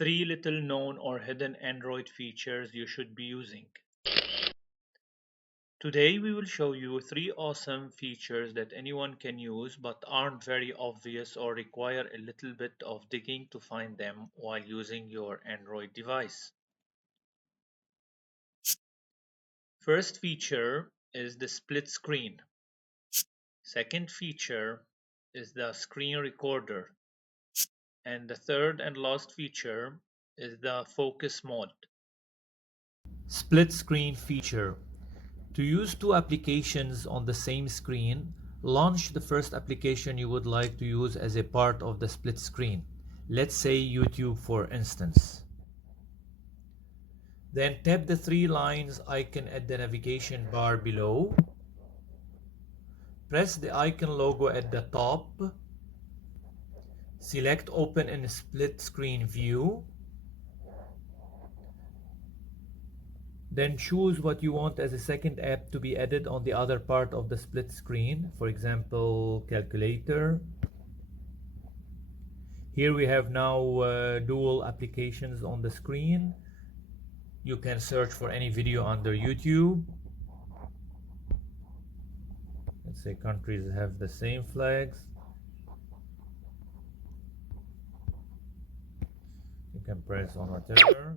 3 little known or hidden Android features you should be using. Today we will show you 3 awesome features that anyone can use but aren't very obvious or require a little bit of digging to find them while using your Android device. First feature is the split screen. Second feature is the screen recorder. And the third and last feature is the focus mode. Split screen feature. To use two applications on the same screen, launch the first application you would like to use as a part of the split screen. Let's say YouTube, for instance. Then tap the 3 lines icon at the navigation bar below. Press the icon logo at the top. Select Open in Split Screen View. Then choose what you want as a second app to be added on the other part of the split screen. For example, calculator. Here we have now dual applications on the screen. You can search for any video under YouTube. Let's say countries have the same flags. You can press on whatever.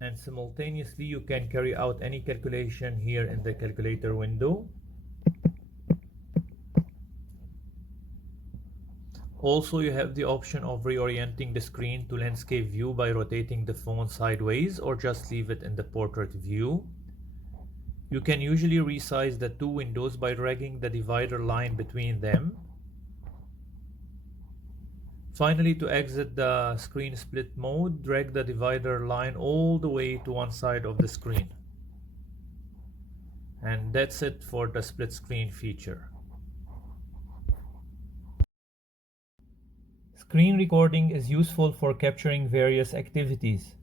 And simultaneously you can carry out any calculation here in the calculator window. Also, you have the option of reorienting the screen to landscape view by rotating the phone sideways or just leave it in the portrait view. You can usually resize the two windows by dragging the divider line between them. Finally, to exit the screen split mode, drag the divider line all the way to one side of the screen. And that's it for the split screen feature. Screen recording is useful for capturing various activities.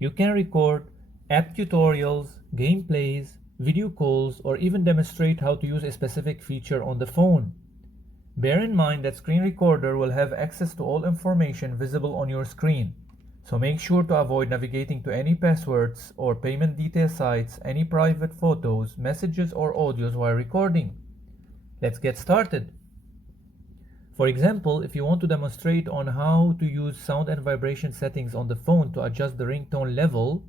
You can record app tutorials, gameplays, video calls, or even demonstrate how to use a specific feature on the phone. Bear in mind that Screen Recorder will have access to all information visible on your screen, so make sure to avoid navigating to any passwords or payment detail sites, any private photos, messages, or audios while recording. Let's get started. For example, if you want to demonstrate on how to use sound and vibration settings on the phone to adjust the ringtone level,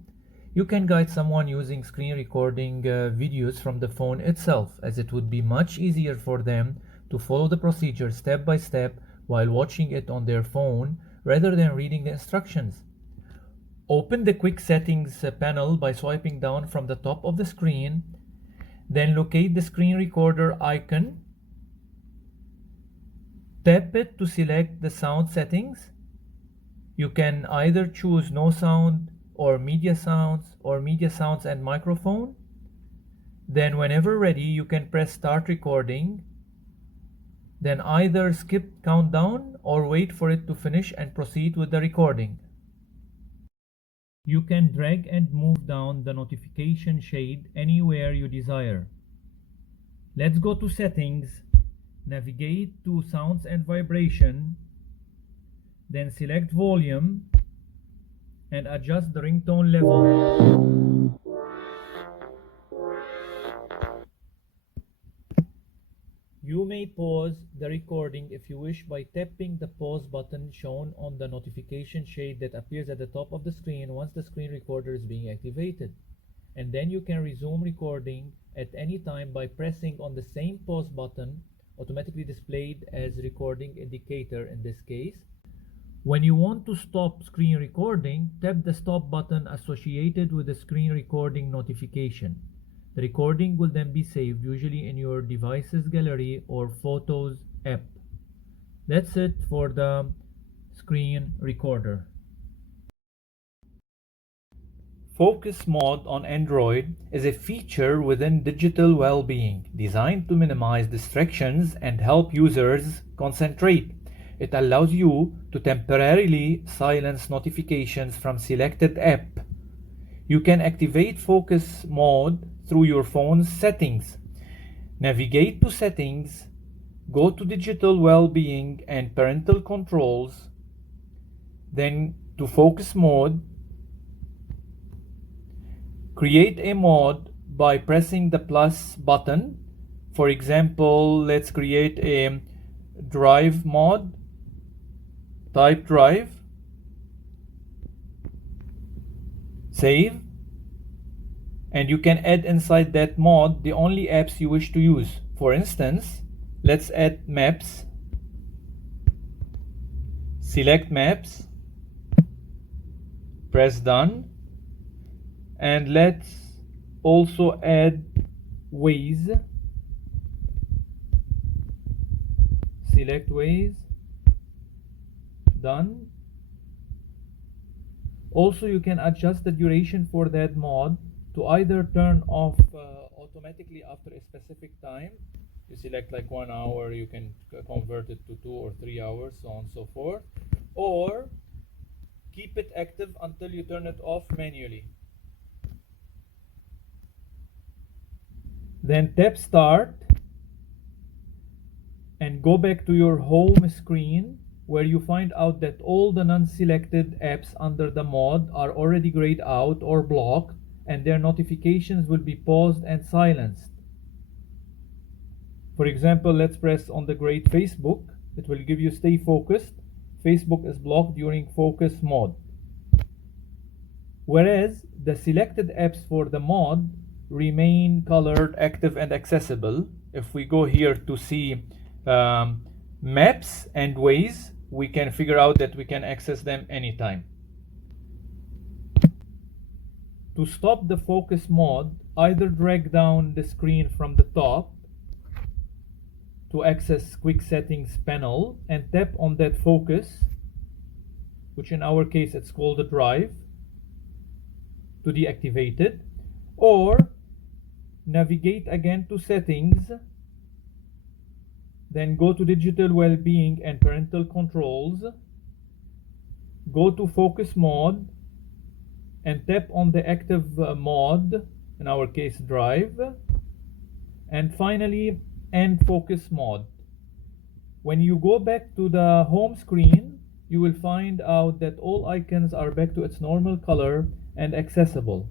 you can guide someone using screen recording videos from the phone itself, as it would be much easier for them to follow the procedure step by step while watching it on their phone rather than reading the instructions. Open the Quick Settings panel by swiping down from the top of the screen, then locate the screen recorder icon. Tap it to select the sound settings. You can either choose no sound or media sounds and microphone. Then whenever ready, you can press start recording. Then either skip countdown or wait for it to finish and proceed with the recording. You can drag and move down the notification shade anywhere you desire. Let's go to Settings, navigate to Sounds and Vibration, then select Volume and adjust the ringtone level. You may pause the recording if you wish by tapping the pause button shown on the notification shade that appears at the top of the screen once the screen recorder is being activated. And then you can resume recording at any time by pressing on the same pause button, automatically displayed as recording indicator in this case. When you want to stop screen recording, tap the stop button associated with the screen recording notification. The recording will then be saved, usually in your device's gallery or Photos app. That's it for the screen recorder. Focus mode on Android is a feature within digital well-being designed to minimize distractions and help users concentrate. It allows you to temporarily silence notifications from selected app. You can activate focus mode through your phone's settings. Navigate to Settings, go to digital well-being and parental controls, then to focus mode, create a mode by pressing the plus button. For example, let's create a drive mode, type drive, save, and you can add inside that mode the only apps you wish to use. For instance, let's add maps, select maps, press done, and let's also add Waze, select Waze, done. Also, you can adjust the duration for that mode to either turn off automatically after a specific time. You select like 1 hour, you can convert it to 2 or 3 hours, so on and so forth, or keep it active until you turn it off manually. Then tap start and go back to your home screen, where you find out that all the non-selected apps under the mode are already grayed out or blocked, and their notifications will be paused and silenced. For example, let's press on the grayed Facebook. It will give you stay focused. Facebook is blocked during focus mode. Whereas the selected apps for the mode remain colored, active, and accessible. If we go here to see maps and Waze, we can figure out that we can access them anytime. To stop the focus mode, either drag down the screen from the top to access quick settings panel and tap on that focus, which in our case it's called a drive, to deactivate it, or navigate again to settings, then go to digital well-being and parental controls, go to focus mode and tap on the active mode, in our case drive, and finally end focus mode. When you go back to the home screen, you will find out that all icons are back to its normal color and accessible.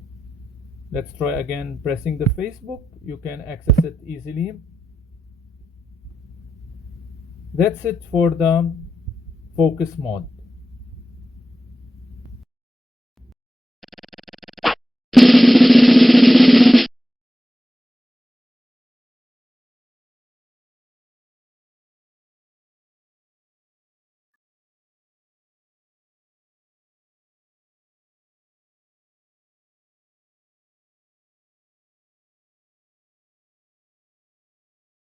Let's try again pressing the Facebook. You can access it easily. That's it for the focus mode.